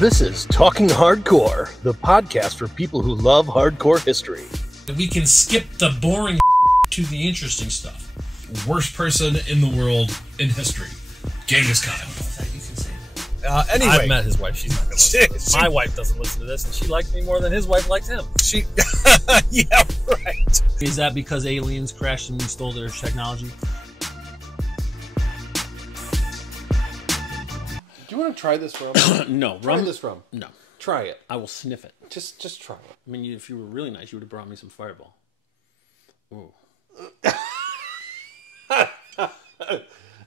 This is Talking Hardcore, the podcast for people who love hardcore history. We can skip the boring to the interesting stuff. Worst person in the world in history, Genghis Khan. You can say that. Anyway, I've met his wife. She's not going to listen to this. My wife doesn't listen to this, and she likes me more than his wife likes him. Yeah, right. Is that because aliens crashed and we stole their technology? Do you want to try this rum? No. Try this rum. No. Try it. I will sniff it. Just try it. I mean, if you were really nice, you would have brought me some Fireball. Ooh. I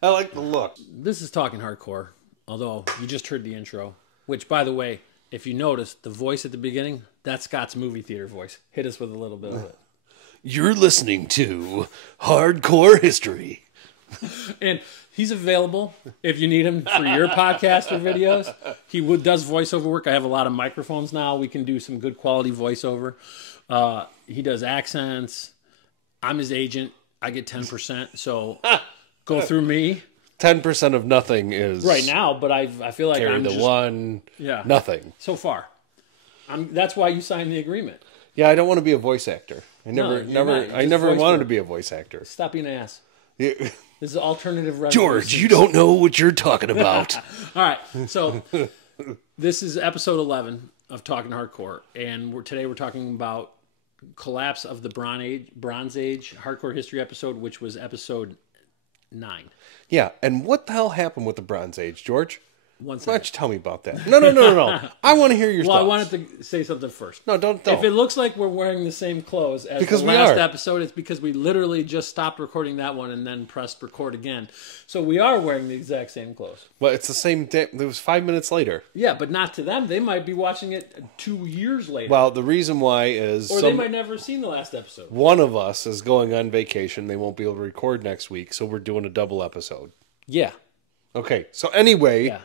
like the look. This is Talking Hardcore, although you just heard the intro, which, by the way, if you notice, the voice at the beginning, that's Scott's movie theater voice. Hit us with a little bit of it. You're listening to Hardcore History. And he's available if you need him for your podcast or videos. He does voiceover work. I have a lot of microphones now. We can do some good quality voiceover. He does accents. I'm his agent. I get 10%. So go through me. 10% of nothing is Right now, but I feel like carry I'm the just... one. Yeah. Nothing. So far. That's why you signed the agreement. Yeah, I don't want to be a voice actor. I never wanted to be a voice actor. Stop being an ass. Yeah. This is alternative revenue. George, you don't know what you're talking about. All right, so this is episode 11 of Talking Hardcore, and today we're talking about collapse of the Bronze Age hardcore history episode, which was episode 9. Yeah, and what the hell happened with the Bronze Age, George? One Why second. don't you tell me about that? No. I want to hear your Well, thoughts. I wanted to say something first. No, don't. If it looks like we're wearing the same clothes as Because the we last are. episode, it's because we literally just stopped recording that one and then pressed record again. So we are wearing the exact same clothes. Well, it's the same day. It was 5 minutes later. Yeah, but not to them. They might be watching it 2 years later. Well, the reason why is or they might never have seen the last episode. one of us is going on vacation. They won't be able to record next week, so we're doing a double episode. Yeah. Okay, so anyway, Yeah.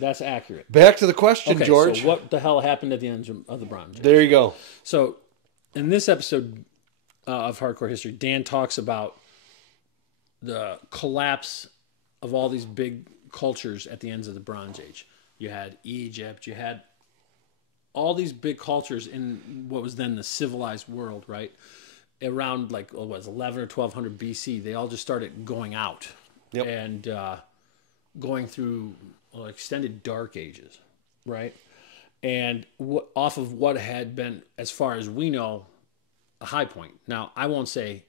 That's accurate. back to the question, Okay, George. so what the hell happened at the end of the Bronze Age? There you go. So, in this episode of Hardcore History, Dan talks about the collapse of all these big cultures at the ends of the Bronze Age. You had Egypt, you had all these big cultures in what was then the civilized world, right? Around like, 11 or 1200 BC, they all just started going out. Yep. And going through extended dark ages, right? And off of what had been, as far as we know, a high point. Now, I won't say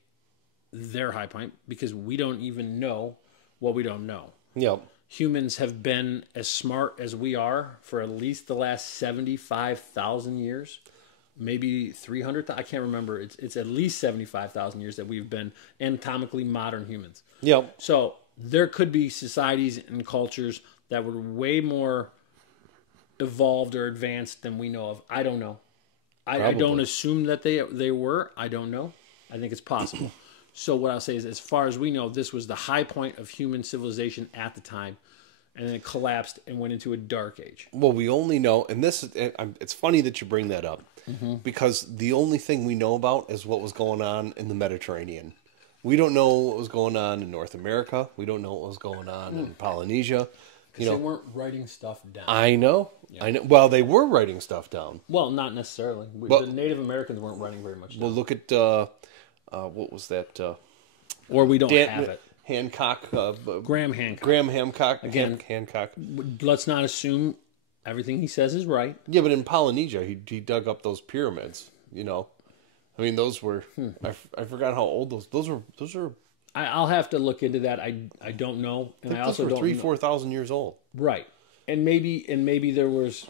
their high point because we don't even know what we don't know. Yep. Humans have been as smart as we are for at least the last 75,000 years, maybe 300. I can't remember. It's at least 75,000 years that we've been anatomically modern humans. Yep. So there could be societies and cultures that were way more evolved or advanced than we know of. I don't know. I don't assume that they were. I don't know. I think it's possible. So what I'll say is, as far as we know, this was the high point of human civilization at the time, and then it collapsed and went into a dark age. Well, we only know, and it's funny that you bring that up, because the only thing we know about is what was going on in the Mediterranean. We don't know what was going on in North America. We don't know what was going on in Polynesia. Because they weren't writing stuff down. I know. Well, they were writing stuff down. Well, not necessarily. The Native Americans weren't writing very much down. Well, look at what was that? Or we don't have it. Hancock. Graham Hancock. Graham Hancock. Again. Hancock. Let's not assume everything he says is right. Yeah, but in Polynesia, he dug up those pyramids. You know, I mean, those were. I forgot how old those were. I'll have to look into that. I don't know, and I also don't 3,000-4,000 years old. Right, and maybe there was.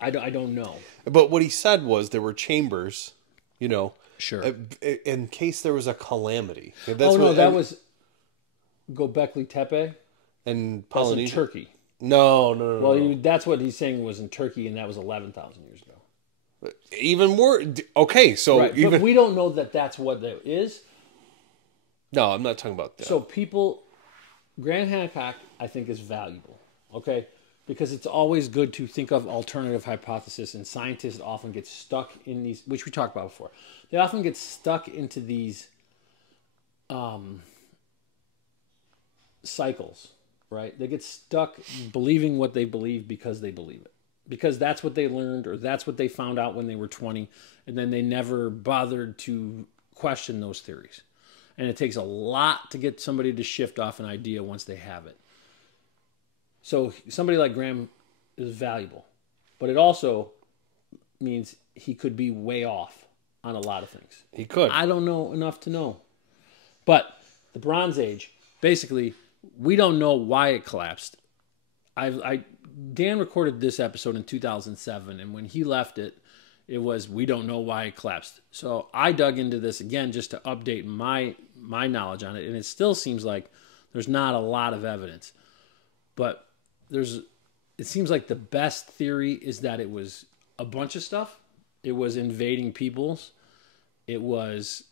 I don't know. But what he said was there were chambers, you know, Sure. in case there was a calamity. That was Göbekli Tepe. in That was in Polynesia. Turkey. No. Well, that's what he's saying was in Turkey, and that was 11,000 years ago. Even more. Okay, so Right, but we don't know that that's what that is. No, I'm not talking about that. So Graham Hancock, I think, is valuable, okay? Because it's always good to think of alternative hypothesis, and scientists often get stuck in these, which we talked about before. They often get stuck into these cycles, right? They get stuck believing what they believe because they believe it. because that's what they learned or that's what they found out when they were 20, and then they never bothered to question those theories. And it takes a lot to get somebody to shift off an idea once they have it. So somebody like Graham is valuable, but it also means he could be way off on a lot of things. He could. I don't know enough to know. But the Bronze Age, basically, we don't know why it collapsed. Dan recorded this episode in 2007, and when he left it, it was, we don't know why it collapsed. So I dug into this again just to update my knowledge on it, and it still seems like there's not a lot of evidence. But it seems like the best theory is that it was a bunch of stuff. It was invading peoples. It was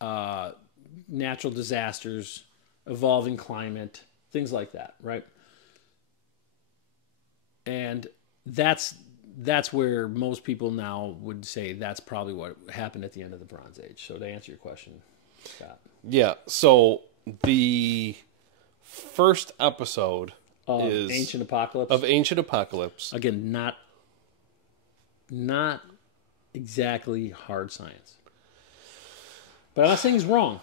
natural disasters, evolving climate, things like that, right? And that's where most people now would say that's probably what happened at the end of the Bronze Age. So to answer your question, Scott. Yeah, so the first episode is Ancient Apocalypse. Of Ancient Apocalypse. Again, not exactly hard science. But I'm not saying he's wrong.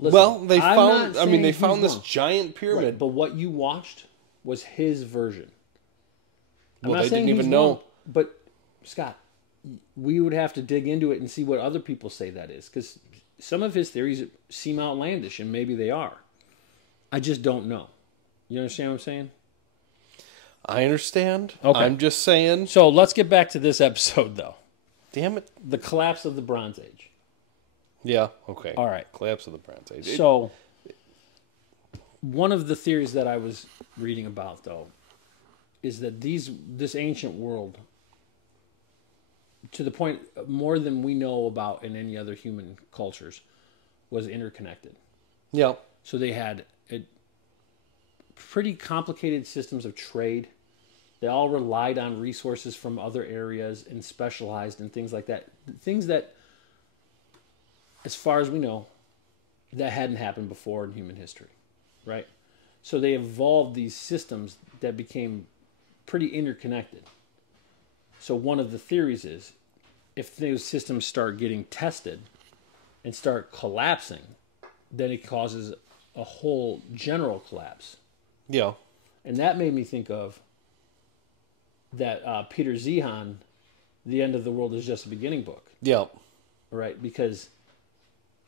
Listen, Well, they found they found this giant pyramid. Right, but what you watched was his version. I'm Well, not they saying didn't he's even know. wrong, but Scott, we would have to dig into it and see what other people say that is, because some of his theories seem outlandish, and maybe they are. I just don't know. You understand what I'm saying? I understand. Okay. I'm just saying. So let's get back to this episode, though. Damn it. The collapse of the Bronze Age. Yeah, okay. All right. Collapse of the Bronze Age. So, one of the theories that I was reading about, though, is that this ancient world, to the point more than we know about in any other human cultures, was interconnected. Yeah. So they had pretty complicated systems of trade. They all relied on resources from other areas and specialized in things like that. Things that, as far as we know, that hadn't happened before in human history, right? So they evolved these systems that became pretty interconnected. So one of the theories is, if those systems start getting tested and start collapsing, then it causes a whole general collapse. Yeah. And that made me think of that Peter Zehan, The End of the World is Just a Beginning book, Yeah. right? Because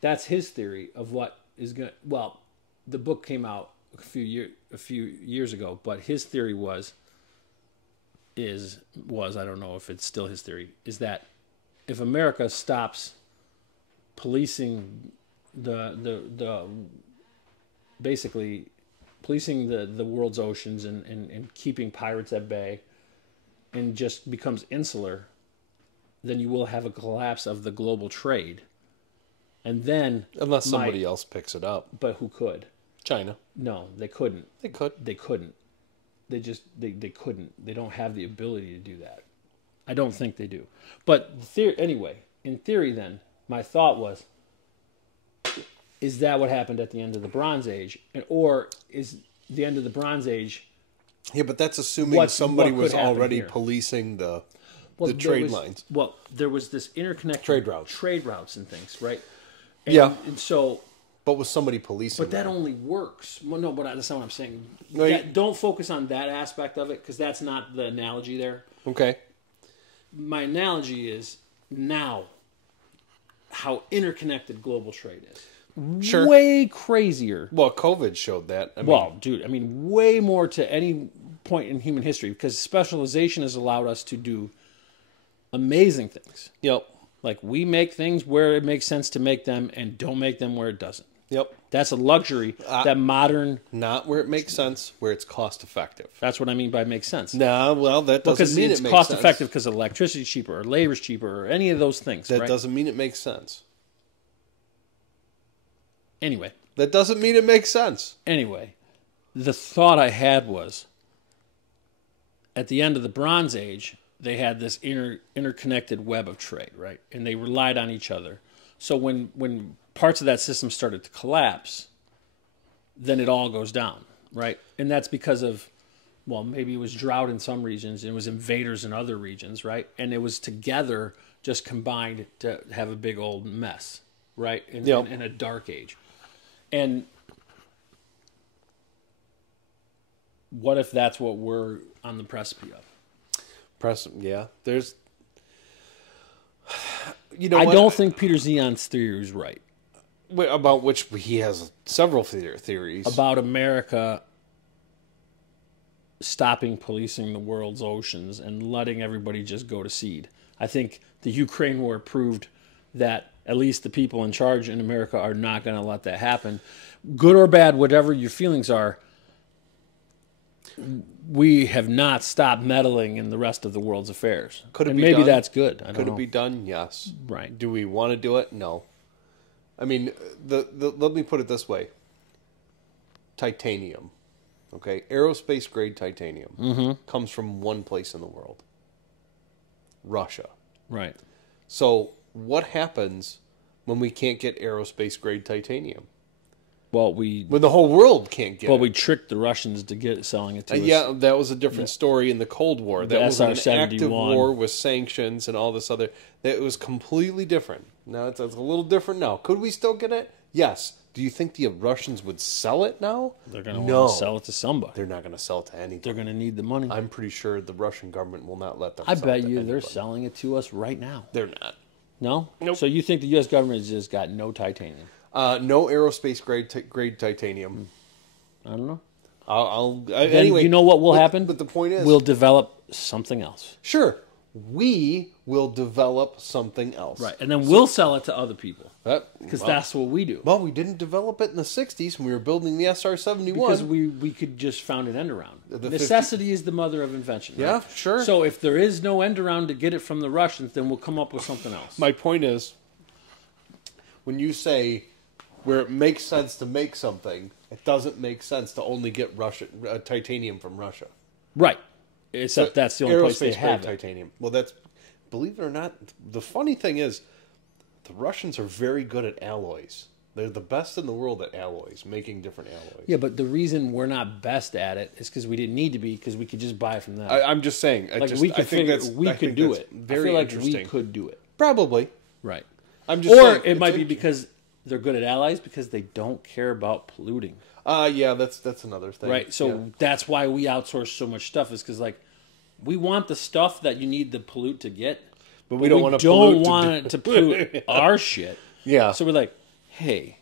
that's his theory of what is going to... Well, the book came out a few years ago, but his theory was, I don't know if it's still his theory, is that if America stops policing basically policing the world's oceans and keeping pirates at bay and just becomes insular, then you will have a collapse of the global trade. And then... Unless somebody else picks it up. But who could? China. No, they couldn't. They could. They couldn't. They couldn't. They don't have the ability to do that. I don't think they do. But anyway, in theory then, my thought was, is that what happened at the end of the Bronze Age? Or is the end of the Bronze Age... Yeah, but that's assuming somebody was already here? Policing the trade lines. Well, there was this interconnected... Trade routes and things, right? Yeah. And so... But was somebody policing But that only works... Well, no, but that's not what I'm saying. Right. Don't focus on that aspect of it, because that's not the analogy there. Okay. My analogy is now how interconnected global trade is. Sure. Way crazier. Well, COVID showed that. Dude, I mean, way more to any point in human history, because specialization has allowed us to do amazing things. Yep. Like, we make things where it makes sense to make them and don't make them where it doesn't. Yep. That's a luxury that modern... Not where it makes sense, where it's cost effective. That's what I mean by makes sense. No, well, that doesn't mean it makes sense. Because it's cost effective because electricity's cheaper or labor's cheaper or any of those things, That right? doesn't mean it makes sense. Anyway. That doesn't mean it makes sense. Anyway, the thought I had was, at the end of the Bronze Age, they had this interconnected web of trade, right? And they relied on each other. So when parts of that system started to collapse, then it all goes down, right? And that's because of well, maybe it was drought in some regions and it was invaders in other regions, right? And it was together, just combined to have a big old mess, right? In a dark age. And what if that's what we're on the precipice of? Yeah. There's... I don't think Peter Zion's theory is right. About which he has several theories. About America stopping policing the world's oceans and letting everybody just go to seed. I think the Ukraine war proved that at least the people in charge in America are not going to let that happen. Good or bad, whatever your feelings are, we have not stopped meddling in the rest of the world's affairs. Could it and be maybe done? That's good. Could it be done? Yes. Right. Do we want to do it? No. I mean, let me put it this way. Titanium, okay, aerospace grade titanium comes from one place in the world. Russia. Right. So what happens when we can't get aerospace grade titanium? Well, when the whole world can't get it. we tricked the Russians to selling it to us. Yeah, that was a different story in the Cold War. That was an active war with sanctions and all this other. That was completely different. Now it's a little different now. Could we still get it? Yes. Do you think the Russians would sell it now? They're going to want to sell it to somebody. They're not going to sell it to anybody. They're going to need the money. I'm pretty sure the Russian government will not let them I sell bet it to you anybody. they're selling it to us right now. They're not. No? Nope. So you think the U.S. government has just got no titanium? No aerospace grade titanium. I don't know. Anyway, you know what will happen? But the point is, we'll develop something else. Sure, we will develop something else. Right, and then we'll sell it to other people. Because that's what we do. Well, we didn't develop it in the 60s when we were building the SR-71. Because we could just found an end around. Necessity is the mother of invention. Right? Yeah, sure. So if there is no end around to get it from the Russians, then we'll come up with something else. My point is, when you say where it makes sense to make something, it doesn't make sense to only get titanium from Russia. Right. Except that's the only place they have titanium. Well, that's, believe it or not, the funny thing is, the Russians are very good at alloys. They're the best in the world at alloys, making different alloys. Yeah, but the reason we're not best at it is because we didn't need to be, because we could just buy it from them. I'm just saying. We could do it. Very I feel like interesting. we could do it. Probably. Right. I'm just saying, it might be because they're good at allies because they don't care about polluting. Yeah, that's another thing. Right. So that's why we outsource so much stuff, is because we want the stuff that you need to pollute to get, but we don't want to it to pollute our shit. Yeah. So we're like, hey,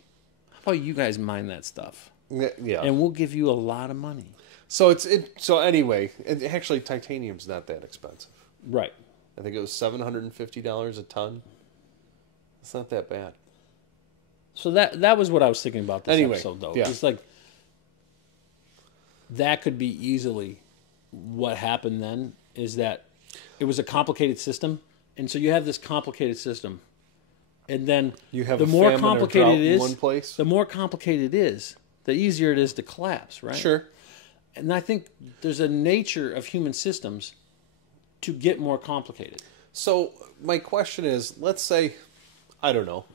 how about you guys mine that stuff? Yeah. And we'll give you a lot of money. So so anyway, actually titanium's not that expensive. Right. I think it was $750 a ton. It's not that bad. So that was what I was thinking about this episode, though. Yeah. It's like that could be easily what happened then, is that it was a complicated system, and so you have this complicated system, and then you have the more complicated it is, one place. the more complicated it is, the easier it is to collapse, right? Sure. And I think there's a nature of human systems to get more complicated. So my question is, let's say, I don't know.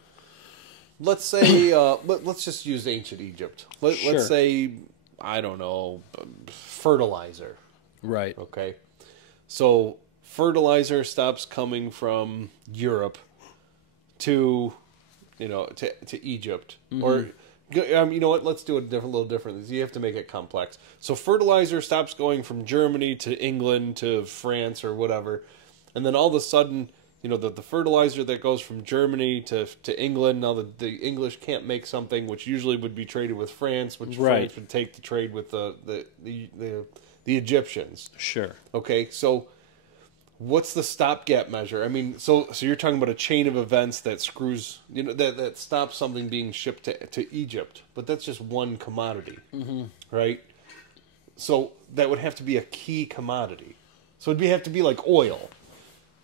Let's say, let's just use ancient Egypt. Let's say, I don't know, fertilizer. Right. Okay. So fertilizer stops coming from Europe to Egypt. Mm-hmm. Or, you know what, let's do it a little differently. You have to make it complex. So fertilizer stops going from Germany to England to France or whatever. And then all of a sudden, the fertilizer that goes from Germany to England, now the English can't make something which usually would be traded with France, which France would take the trade with the Egyptians. Sure. Okay, so what's the stopgap measure? I mean, so you're talking about a chain of events that screws, that stops something being shipped to Egypt, but that's just one commodity, right? So that would have to be a key commodity. So it'd have to be like oil.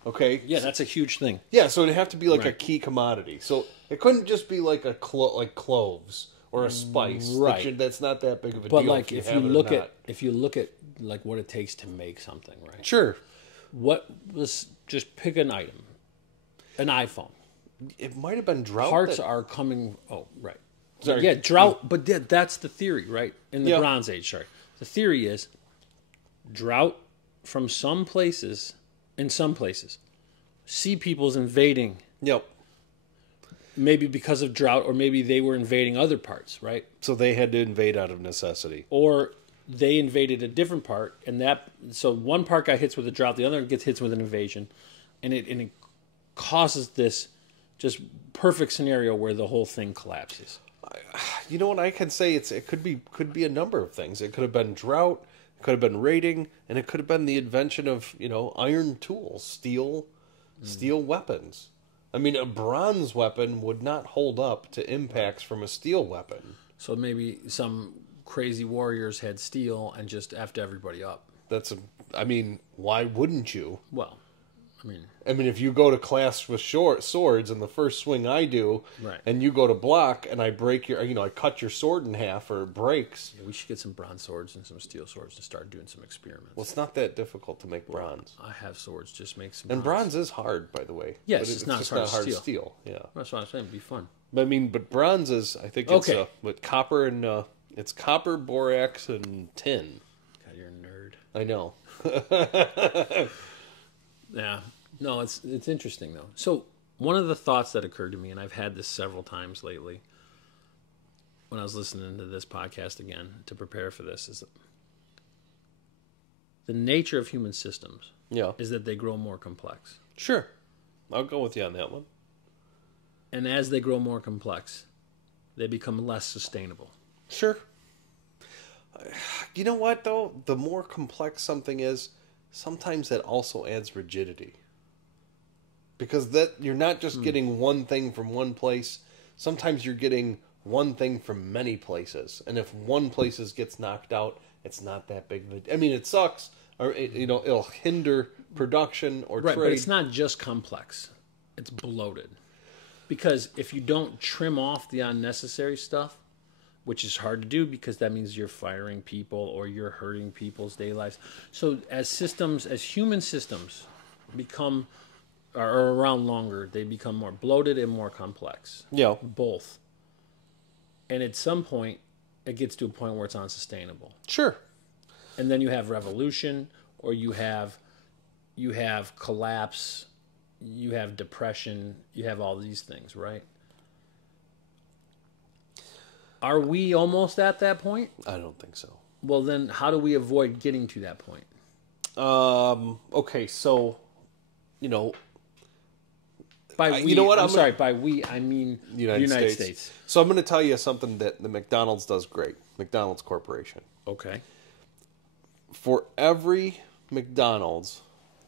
Okay. Yeah, that's a huge thing. Yeah, so it'd have to be like a key commodity. So it couldn't just be like like cloves or a spice. Right. That's not that big of a But deal. like if you look at like what it takes to make something, right? Sure. Let's just pick an item. An iPhone. It might have been drought. Parts are coming. Oh, right. Sorry. Yeah, drought. But that's the theory, right? In the Bronze Age, sorry. The theory is drought from some places, in some places, sea peoples invading, Yep. maybe because of drought, or maybe they were invading other parts, right? So they had to invade out of necessity. Or they invaded a different part, and so one part got hit with a drought, the other gets hit with an invasion, and it causes this just perfect scenario where the whole thing collapses. You know what I can say? It could be a number of things. It could have been drought, it could have been raiding, and it could have been the invention of iron tools, steel weapons. I mean, a bronze weapon would not hold up to impacts from a steel weapon. So maybe some crazy warriors had steel and just effed everybody up. Why wouldn't you? Well, I mean, if you go to class with swords, and the first swing I do, right, and you go to block, and I break I cut your sword in half, or it breaks. yeah, we should get some bronze swords and some steel swords and start doing some experiments. Well, it's not that difficult to make bronze. I have swords, just make some. And bronze is hard, by the way. Yes, But it's not just hard not to hard to steal. steal. Yeah. That's what I'm saying. It'd be fun. But bronze is, I think it's Okay. with copper and it's copper, borax, and tin. God, you're a nerd. I know. Yeah. No, it's interesting though. So one of the thoughts that occurred to me, and I've had this several times lately, when I was listening to this podcast again to prepare for this, is that the nature of human systems Yeah. is that they grow more complex. Sure. I'll go with you on that one. And as they grow more complex, they become less sustainable. Sure. You know what, though? The more complex something is, sometimes that also adds rigidity. Because you're not just getting one thing from one place. Sometimes you're getting one thing from many places. And if one place gets knocked out, it's not that big of a... I mean, it sucks. Or, it'll hinder production or Right, trade. but it's not just complex. It's bloated. Because if you don't trim off the unnecessary stuff, which is hard to do because that means you're firing people or you're hurting people's daily lives. So as human systems are around longer, they become more bloated and more complex. Yeah. Both. And at some point, it gets to a point where it's unsustainable. Sure. And then you have revolution, or you have collapse, you have depression, you have all these things, right? Are we almost at that point? I don't think so. Well, then how do we avoid getting to that point? Okay, so, By we, you know what? I'm sorry, by we, I mean the United States. So I'm going to tell you something that the McDonald's does great. McDonald's Corporation. Okay. For every McDonald's,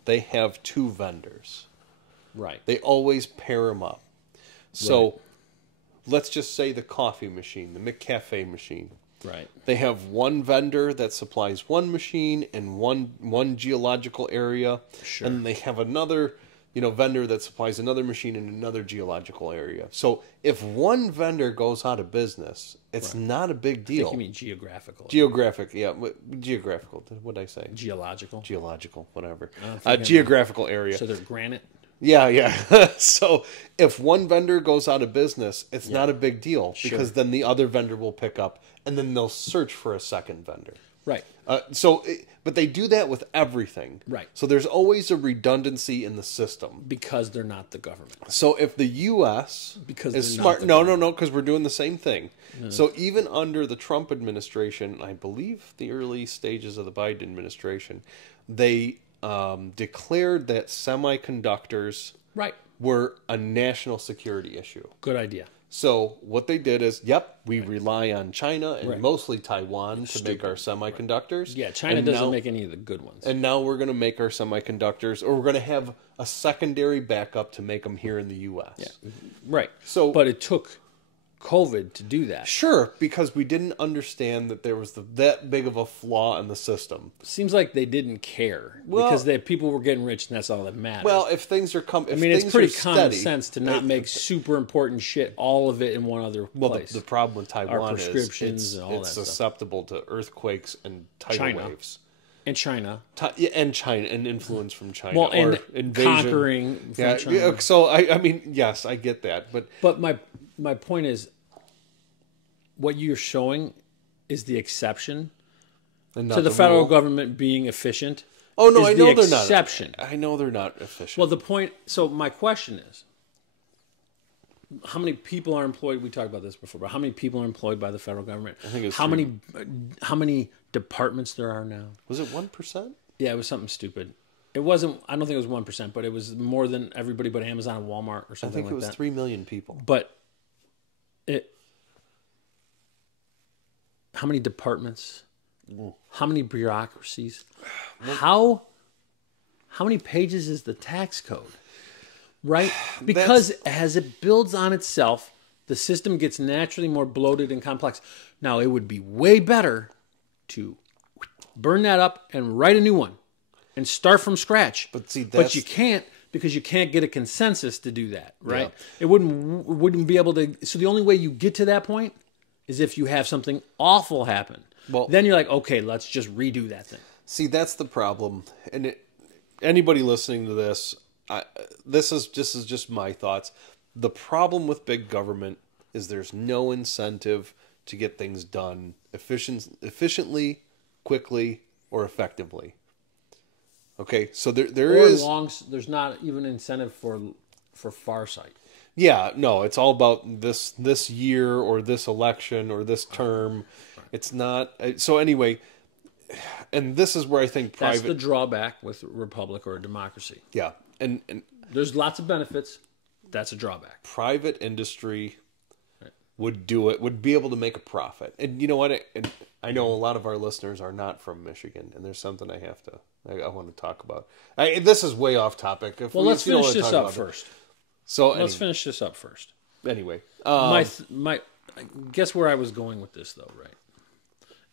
they have two vendors. Right. They always pair them up. So let's just say the coffee machine, the McCafe machine. Right. They have one vendor that supplies one machine in one geological area. Sure. And they have another, vendor that supplies another machine in another geological area. So if one vendor goes out of business, it's not a big I deal. think you mean geographical. Geographic, yeah. Geographical, what did I say? Geological. Geological, whatever. thinking- Geographical area. So they're granite. Yeah. So if one vendor goes out of business, it's not a big deal because then the other vendor will pick up and then they'll search for a second vendor. Right. But they do that with everything. Right. So there's always a redundancy in the system. Because they're not the government. So if the U.S. Because is they're not smart, the no, because we're doing the same thing. So even under the Trump administration, I believe the early stages of the Biden administration, they declared that semiconductors Right. were a national security issue. Good idea. So what they did is, we rely on China and mostly Taiwan to make our semiconductors. Yeah, China And doesn't now- make any of the good ones. And now we're going to make our semiconductors, or we're going to have a secondary backup to make them here in the U.S. Yeah. Right. So- but it took COVID to do that. Sure, because we didn't understand that there was that big of a flaw in the system. Seems like they didn't care because people were getting rich and that's all that mattered. Well, if things are I mean, it's pretty common sense to not make super important shit, all of it in one other place. The problem with Taiwan is prescriptions and all it's that stuff. susceptible to earthquakes and tidal China. waves. And China. And China, and influence from China. Well, or and invasion. conquering from Yeah, China. yeah, so I mean, yes, I get that, But my point is, what you're showing is the exception. And not to the federal rule. government being efficient. Oh no, is I know the they're not. exception. I know they're not efficient. Well, the point. So my question is, how many people are employed? We talked about this before, but how many people are employed by the federal government? I think it's how many departments there are now? Was it 1%? Yeah, it was something stupid. It wasn't. I don't think it was 1%, but it was more than everybody but Amazon and Walmart or I something think like it was that. 3 million people. But how many departments? How many bureaucracies? How many pages is the tax code? Right? Because as it builds on itself, the system gets naturally more bloated and complex. Now, it would be way better to burn that up and write a new one and start from scratch. But see, but you can't, because you can't get a consensus to do that, right? It wouldn't be able to. So the only way you get to that point is if you have something awful happen. Well, then you're like, okay, let's just redo that thing. See, that's the problem. And anybody listening to this, this is just my thoughts. The problem with big government is there's no incentive to get things done efficiently, quickly, or effectively. Okay, so there is there's not even incentive for farsight. Yeah, no, it's all about this year or this election or this term. It's not. So anyway, and this is where I think That's the drawback with a republic or a democracy. Yeah, and there's lots of benefits. That's a drawback. Private industry would do it, would be able to make a profit. And you know what? I know a lot of our listeners are not from Michigan, and there's something I want to talk about. This is way off topic. Let's finish this up first. Let's finish this up first. Anyway, my guess where I was going with this though, right?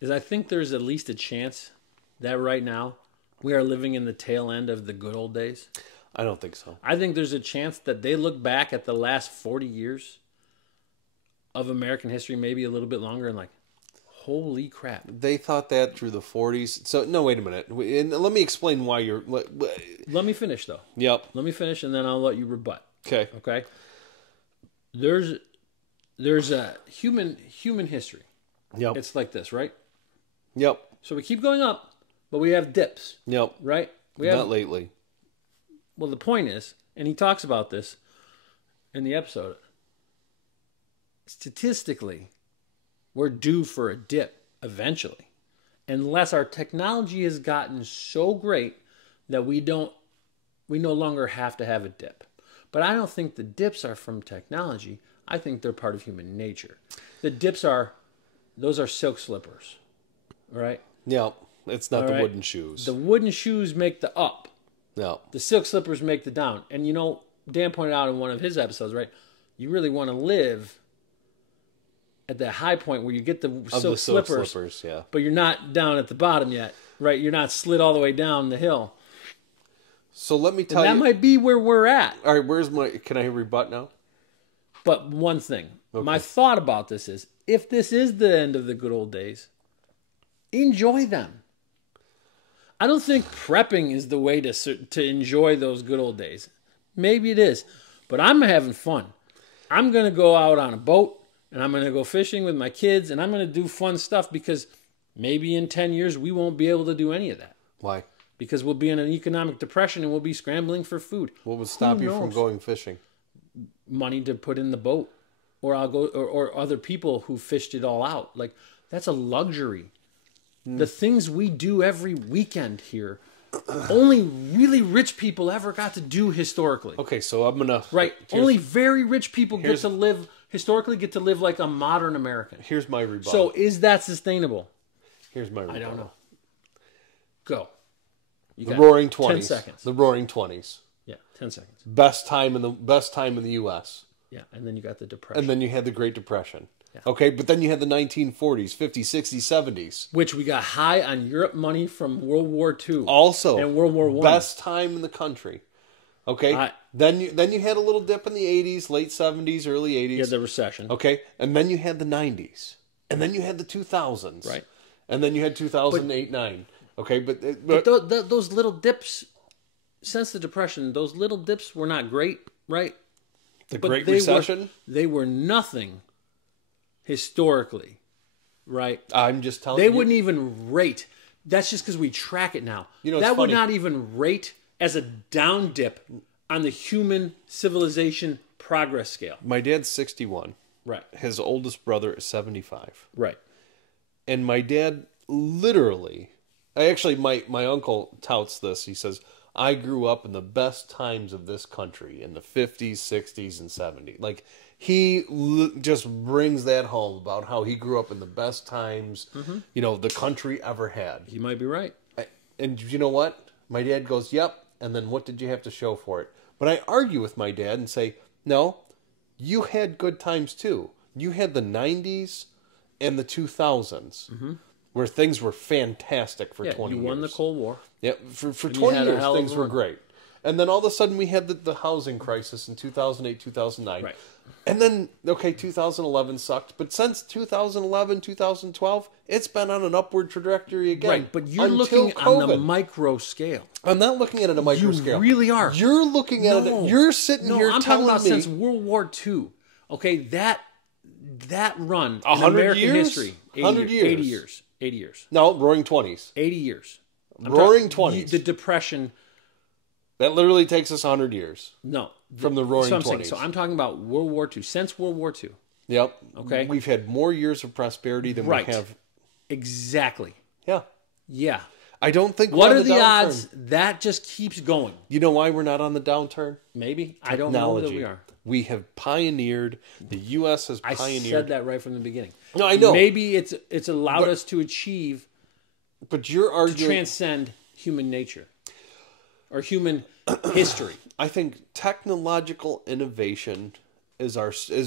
Is I think there's at least a chance that right now we are living in the tail end of the good old days. I don't think so. I think there's a chance that they look back at the last 40 years of American history, maybe a little bit longer, and like, holy crap. They thought that through the 40s. So, no, wait a minute. And let me explain why you're... Let me finish, though. Yep. Let me finish, and then I'll let you rebut. Okay. Okay? There's a human history. Yep. It's like this, right? Yep. So we keep going up, but we have dips. Yep. Right? Not lately. Well, the point is, and he talks about this in the episode, statistically, we're due for a dip eventually. Unless our technology has gotten so great that we no longer have to have a dip. But I don't think the dips are from technology. I think they're part of human nature. The dips those are silk slippers, right? Yep. It's not the wooden shoes. The wooden shoes make the up. No. The silk slippers make the down. And Dan pointed out in one of his episodes, right? You really want to live at that high point where you get the silk slippers, yeah. But you're not down at the bottom yet, right? You're not slid all the way down the hill. So let me tell you. That might be where we're at. All right, can I rebut now? But one thing, my thought about this is, if this is the end of the good old days, enjoy them. I don't think prepping is the way to enjoy those good old days. Maybe it is, but I'm having fun. I'm going to go out on a boat, and I'm going to go fishing with my kids, and I'm going to do fun stuff because maybe in 10 years we won't be able to do any of that. Why? Because we'll be in an economic depression and we'll be scrambling for food. What would stop you from going fishing? Money to put in the boat, or I'll go, or other people who fished it all out. Like, that's a luxury. The things we do every weekend here, only really rich people ever got to do historically. Okay, so I'm gonna Only very rich people get to live like a modern American. Here's my rebuttal. So is that sustainable? Here's my rebuttal. I don't know. Go. The Roaring 20s. 10 seconds. The Roaring 20s. Yeah, 10 seconds. Best time in the U.S. Yeah, and then you got the Depression. And then you had the Great Depression. Yeah. Okay, but then you had the 1940s, 50s, 60s, 70s. Which we got high on Europe money from World War II. Also, and World War I. Best time in the country. Okay, then you had a little dip in the 80s, late 70s, early 80s. Yeah, the recession. Okay, and then you had the 90s. And then you had the 2000s. Right. And then you had 2008-9. Okay, but those little dips, since the Depression, those little dips were not great, right? The Great Recession? They were nothing historically, right? I'm just telling you. They wouldn't even rate. That's just because we track it now. You know, it's that would funny. not even rate as a down dip on the human civilization progress scale. My dad's 61. Right. His oldest brother is 75. Right. And my dad literally, my uncle touts this. He says, I grew up in the best times of this country in the 50s, 60s, and 70s. Like, he just brings that home about how he grew up in the best times, the country ever had. You might be right. And you know what? My dad goes, yep. And then what did you have to show for it? But I argue with my dad and say, no, you had good times too. You had the 90s and the 2000s where things were fantastic for 20 years. You won the Cold War. Yeah, for 20 had a years hell of things a were run. great. And then all of a sudden we had the housing crisis in 2008, 2009. Right. And then, 2011 sucked. But since 2011, 2012, it's been on an upward trajectory again. Right, but you're until looking on the COVID. micro scale. I'm not looking at it at a micro You scale. really are. You're looking at it. You're sitting here I'm telling talking about me since World War II. Okay, that run in 100 American years? history. 100 years. 80 years. 80 years. No, Roaring 20s. 80 years. Roaring 20s. The Depression. That literally takes us 100 years. No. From the Roaring so I'm saying, 20s. so I'm talking about World War II. Since World War II. Yep. Okay. We've had more years of prosperity than Right. we have. Exactly. Yeah. Yeah. I don't think What we're are on the downturn. odds that just keeps going? You know why we're not on the downturn? Maybe. I don't know that Technology. we are. We have pioneered. The U.S. has I pioneered. said that right from the beginning. No, I know. Maybe it's allowed But- us to achieve, But you're to arguing. transcend human nature or human history. I think technological innovation is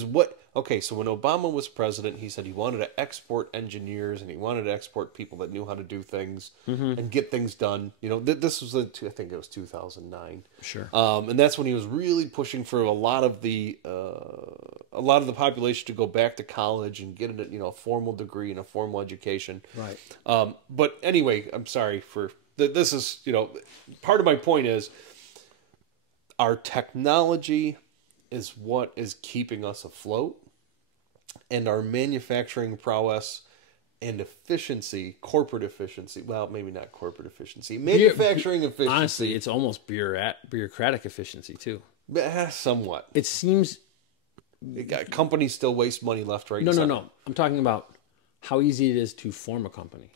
what. Okay, so when Obama was president, he said he wanted to export engineers and he wanted to export people that knew how to do things and get things done. This was I think it was 2009. Sure. And that's when he was really pushing for a lot of the population to go back to college and get a formal degree and a formal education. Right. But anyway, I'm sorry for this is part of my point is our technology is what is keeping us afloat, and our manufacturing prowess and efficiency, corporate efficiency. Well, maybe not corporate efficiency, manufacturing efficiency. Honestly, it's almost bureaucratic efficiency too. Somewhat. It seems Companies still waste money left, right. no. and center. I'm talking about how easy it is to form a company.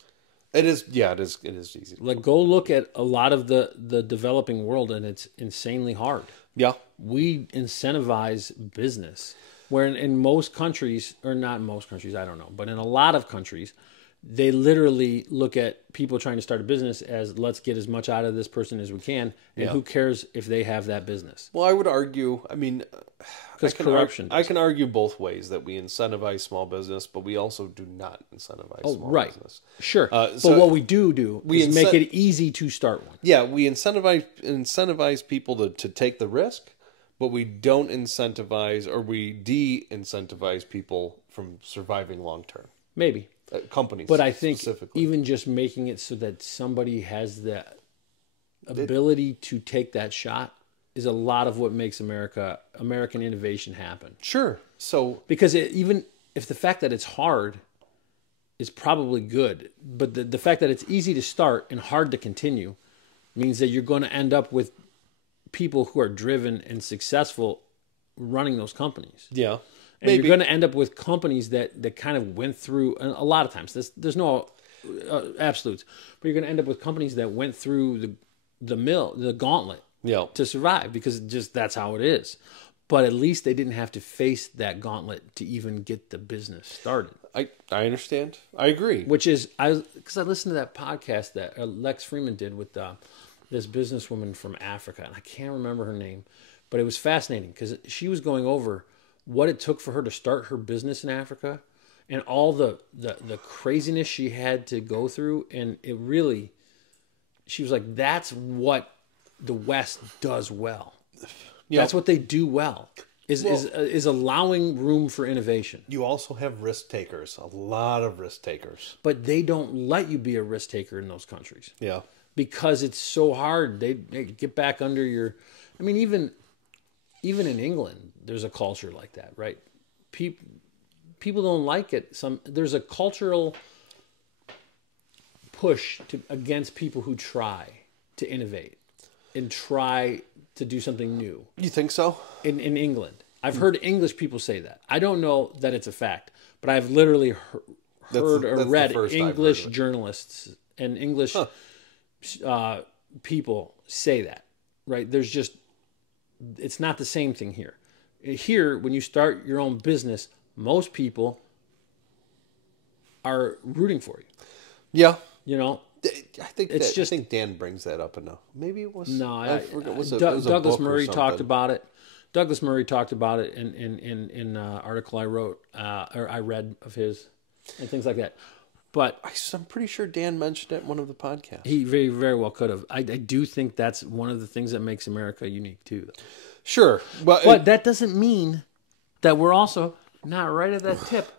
It is. Yeah, it is. It is easy. Like, go look at a lot of the developing world, and it's insanely hard. Yeah. We incentivize business, where in most countries, or not in most countries, I don't know, but in a lot of countries, they literally look at people trying to start a business as, let's get as much out of this person as we can, and who cares if they have that business? Well, I would argue. I mean, Because corruption. I can argue both ways that we incentivize small business, but we also do not incentivize small right. business. Sure. So but what we do we is make it easy to start one. Yeah, we incentivize people to take the risk, but we don't incentivize or we de-incentivize people from surviving long term. Maybe. Companies, But I think specifically. even just making it so that somebody has the ability to take that shot is a lot of what makes American innovation happen. Sure. So Because even if the fact that it's hard is probably good, but the fact that it's easy to start and hard to continue means that you're going to end up with people who are driven and successful running those companies. yeah, And you're going to end up with companies that kind of went through, a lot of times, there's no absolutes, but you're going to end up with companies that went through the gauntlet yeah. to survive, because that's how it is. But at least they didn't have to face that gauntlet to even get the business started. I understand. I agree. Which is, because I listened to that podcast that Lex Freeman did with this businesswoman from Africa, and I can't remember her name, but it was fascinating because she was going over what it took for her to start her business in Africa and all the craziness she had to go through. And it really, she was like, that's what the West does well. Yeah. That's what they do well, is allowing room for innovation. You also have risk takers, a lot of risk takers. But they don't let you be a risk taker in those countries. Yeah. Because it's so hard. They get back under your... I mean, even in England, there's a culture like that, right? People don't like it. There's a cultural push against people who try to innovate and try to do something new You think so? in England. I've heard English people say that. I don't know that it's a fact, but I've literally heard or that's the read first I've heard English of it. journalists and English people say that, right? It's not the same thing here. Here, when you start your own business, most people are rooting for you. Yeah. You know, I think Dan brings that up enough. Maybe it was no. forget. It was a Douglas book or Murray talked something. about it. Douglas Murray talked about it in an article I wrote or I read of his and things like that. But I'm pretty sure Dan mentioned it in one of the podcasts. he very, very well could have. I do think that's one of the things that makes America unique too. Though. Sure, But that doesn't mean that we're also not right at that tip.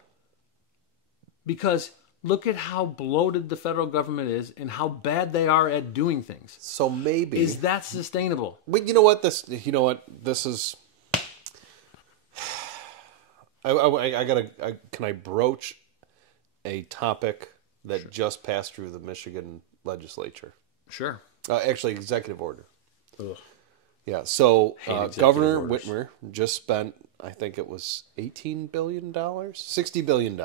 Because look at how bloated the federal government is and how bad they are at doing things. so maybe Is that sustainable? But you know what? This is. Can I broach a topic that just passed through the Michigan legislature? Sure. Actually, executive order. Ugh. Yeah. So executive Governor orders. Whitmer just spent, I think it was $18 billion, $60 billion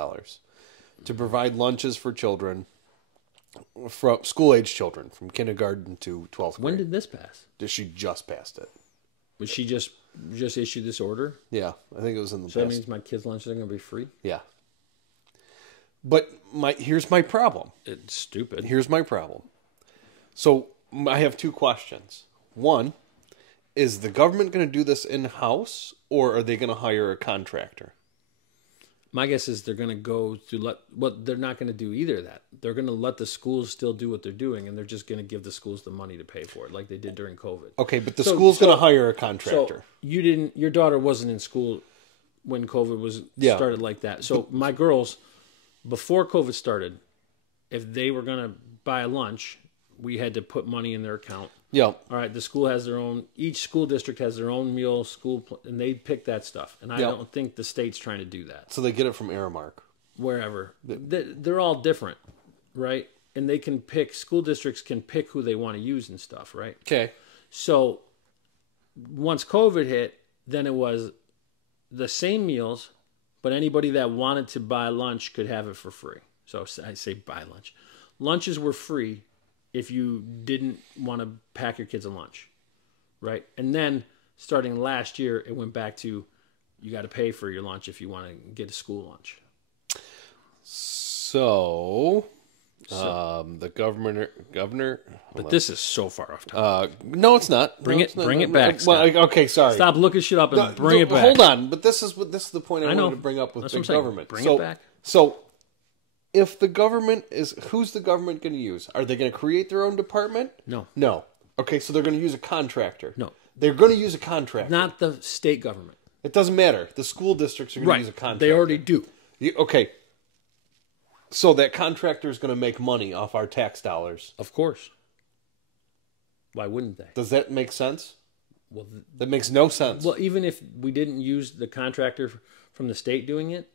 to provide lunches for children, from school-age children, from kindergarten to 12th grade. When did this pass? She just passed it? Was she just issued this order? Yeah, I think it was in the So that past. means my kids' lunches are going to be free? Yeah. But here's my problem. It's stupid. Here's my problem. So I have two questions. One, is the government going to do this in-house, or are they going to hire a contractor? My guess is they're going to go to they're not going to do either of that. They're going to let the schools still do what they're doing, and they're just going to give the schools the money to pay for it, like they did during COVID. Okay, but the So- school's so- going to hire a So contractor. your daughter wasn't in school when COVID was Yeah. started like that. So my girls, before COVID started, if they were going to buy a lunch, we had to put money in their account. Yeah. All right, the school has their own. Each school district has their own meal and they pick that stuff. And I Yeah. don't think the state's trying to do that. So they get it from Aramark. Wherever they're all different, right? And they can pick. School districts can pick who they want to use and stuff, right? Okay. So once COVID hit, then it was the same meals, but anybody that wanted to buy lunch could have it for free. So I say buy lunch. Lunches were free if you didn't want to pack your kids a lunch, right? And then starting last year, it went back to you got to pay for your lunch if you want to get a school lunch. So the governor. But this is so far off topic. No, it's not. Bring No, it- it's not. bring it No, back, Well, Scott. okay, sorry. Stop looking shit up and No, bring it back. Hold on, but this is the point I know. wanted to bring up with That's big what I'm saying. government. Bring so, it back. So, if the government who's the government going to use? Are they going to create their own department? No. No. Okay, so they're going to use a contractor. No. They're going to use a contractor. Not the state government. It doesn't matter. The school districts are going to use a contractor. They already do. Okay. So that contractor is going to make money off our tax dollars. Of course. Why wouldn't they? Does that make sense? Well, That makes no sense. well, even if we didn't use the contractor from the state doing it,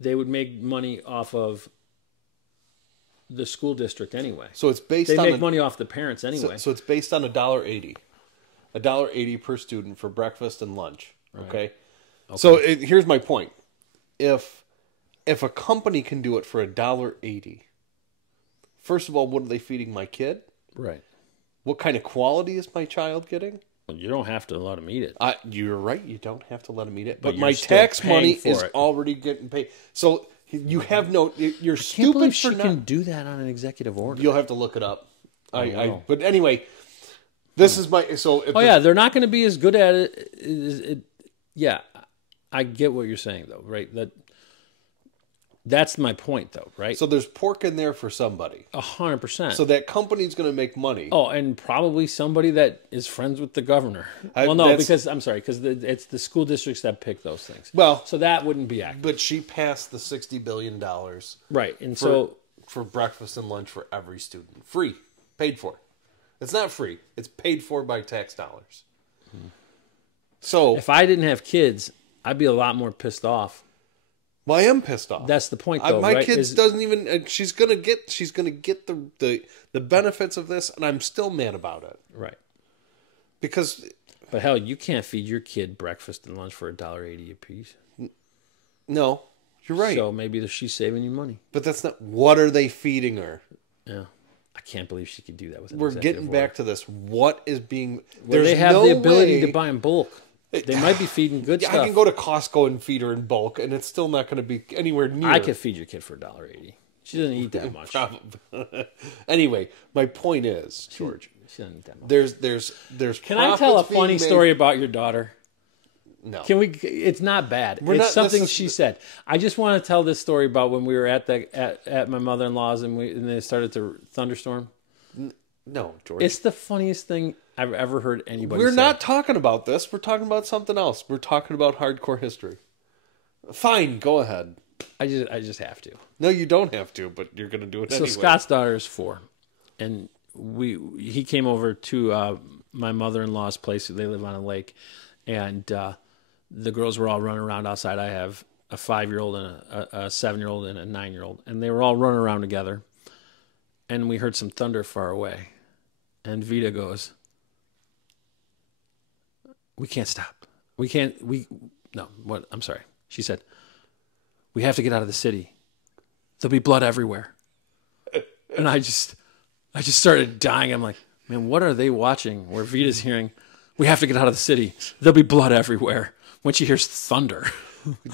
they would make money off of the school district anyway. So it's based They on make money off the parents anyway. So it's based on $1.80, $1.80 per student for breakfast and lunch. Okay. So here's my point: if a company can do it for $1.80, first of all, what are they feeding my kid? Right. What kind of quality is my child getting? Well, you don't have to let them eat it. You're right. You don't have to let them eat it, But but you're my still tax paying money for is it. already getting paid. So you have no. You're Can't stupid believe for she not. can do that on an executive order. You'll have to look it up. wow. But anyway, this is my. So if Oh yeah, they're not going to be as good at it. Yeah, I get what you're saying though, right? That's my point though, right? So there's pork in there for somebody. 100%. So that company's going to make money. Oh, and probably somebody that is friends with the governor. I- Well, no, that's- because I'm sorry, because it's the school districts that pick those things. Well, So that wouldn't be accurate, but she passed the $60 billion right? And for, so for breakfast and lunch for every student. Free. Paid for. It's not free. It's paid for by tax dollars. So if I didn't have kids, I'd be a lot more pissed off Well, I am pissed off. That's the point, though. My right? kids doesn't even. She's gonna get the benefits of this, and I'm still mad about it. Right. Because, but hell, you can't feed your kid breakfast and lunch for $1.80 a piece. No, you're right. So maybe she's saving you money. But that's not. What are they feeding her? Yeah. I can't believe she could do that with an We're executive getting order. back to this. What is being? Well, There's they have no the ability way, to buy in bulk. They might be feeding good stuff. I can go to Costco and feed her in bulk, and it's still not going to be anywhere near. I could feed your kid for $1.80. She doesn't eat that much. Anyway, my point is, George, She doesn't eat that much. there's. Can I tell a funny story about your daughter? No. Can we? It's not bad. We're it's not- something this is- she said. I just want to tell this story about when we were at my mother-in-law's and they started to thunderstorm. No, George. It's the funniest thing I've ever heard anybody We're say. not talking about this. We're talking about something else. We're talking about hardcore history. Fine, go ahead. I just have to. No, you don't have to, but you're going to do it anyway. So Scott's daughter is 4, and he came over to my mother-in-law's place. They live on a lake, and the girls were all running around outside. I have a 5-year-old and a 7-year-old and a 9-year-old, and they were all running around together. And we heard some thunder far away, and Vita goes, "We can't stop. We can't. No. What? I'm sorry." She said, "We have to get out of the city. There'll be blood everywhere." And I just started dying. I'm like, man, what are they watching? Where Vita's hearing, "We have to get out of the city. There'll be blood everywhere." When she hears thunder,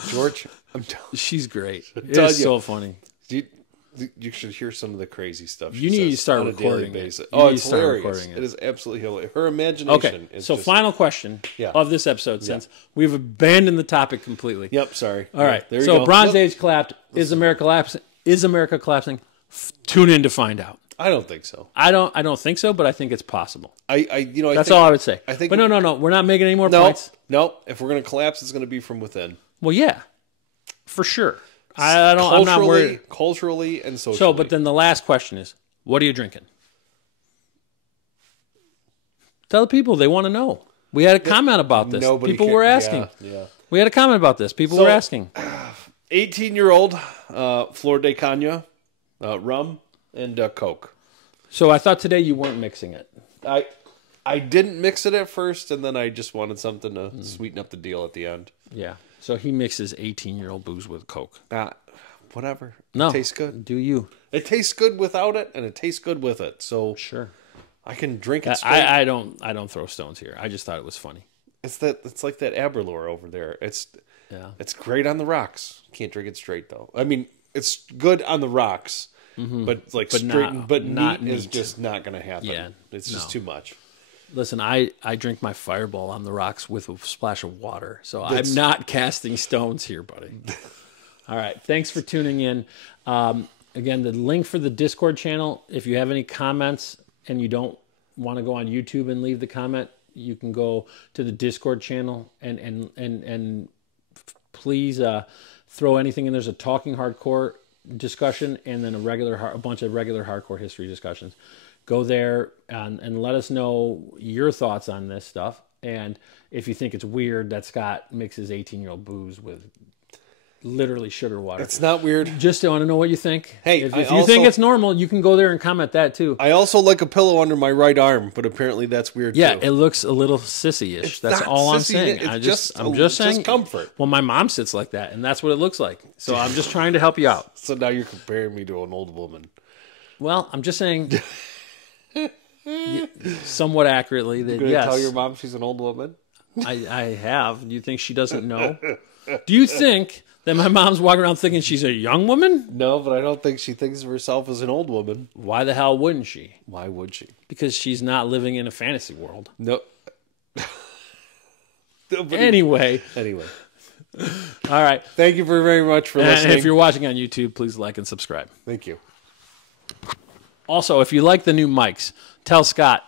George, I'm telling she's great. It's telling so funny. you, you should hear some of the crazy stuff she You need to says start on a daily recording it. basis. You Oh, need it's to start hilarious. recording it. It is absolutely hilarious. Her imagination Okay, is so just... final question Yeah. of this episode, since we've abandoned the topic completely. Yep, sorry. All right, There you so go. Bronze Nope. Age collapsed. Is America collapsing? Is America collapsing? Tune in to find out. I don't think so. I don't think so, but I think it's possible. I That's think, all I would say. I think but no, we're not making any more No, points. no. If we're going to collapse, it's going to be from within. Well, yeah, for sure. I'm not worried. Culturally and socially. So, but then the last question is, what are you drinking? Tell the people, they want to know. We had a comment about this. Nobody People can- were asking. Yeah. We had a comment about this. People were asking. 18-year-old Flor de Caña, rum and Coke. So I thought today you weren't mixing it. I didn't mix it at first, and then I just wanted something to sweeten up the deal at the end. Yeah. So he mixes 18-year-old booze with Coke. Whatever. No. It tastes good. Do you? It tastes good without it, and it tastes good with it. So Sure. I can drink it straight. I don't throw stones here. I just thought it was funny. It's like that Aberlour over there. It's Yeah. It's great on the rocks. Can't drink it straight though. I mean, it's good on the rocks, but like But straight. not- but not neat is neat. just not going to happen. Yeah, It's just no. too much. Listen, I drink my Fireball on the rocks with a splash of water. So I'm not casting stones here, buddy. All right. Thanks for tuning in. Again, the link for the Discord channel, if you have any comments and you don't want to go on YouTube and leave the comment, you can go to the Discord channel and please throw anything in. There's a talking hardcore discussion and then a bunch of regular hardcore history discussions. Go there and let us know your thoughts on this stuff. And if you think it's weird that Scott mixes 18-year-old booze with literally sugar water. It's not weird. Just want to know what you think. Hey, if I you also- think it's normal, you can go there and comment that too. I also like a pillow under my right arm, but apparently that's weird Yeah, too. it looks a little sissy-ish. That's not all I'm sissy, saying. it's I'm just just saying comfort. Well, my mom sits like that, and that's what it looks like. So I'm just trying to help you out. So now you're comparing me to an old woman. Well, I'm just saying, somewhat accurately, that You're gonna yes, tell your mom she's an old woman? I have. Do you think she doesn't know? Do you think that my mom's walking around thinking she's a young woman? No, but I don't think she thinks of herself as an old woman. Why the hell wouldn't she? Why would she? Because she's not living in a fantasy world. No. Anyway, Anyway, all right. thank you very much for And listening. if you're watching on YouTube, please like and subscribe. Thank you. Also, if you like the new mics, tell Scott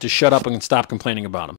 to shut up and stop complaining about them.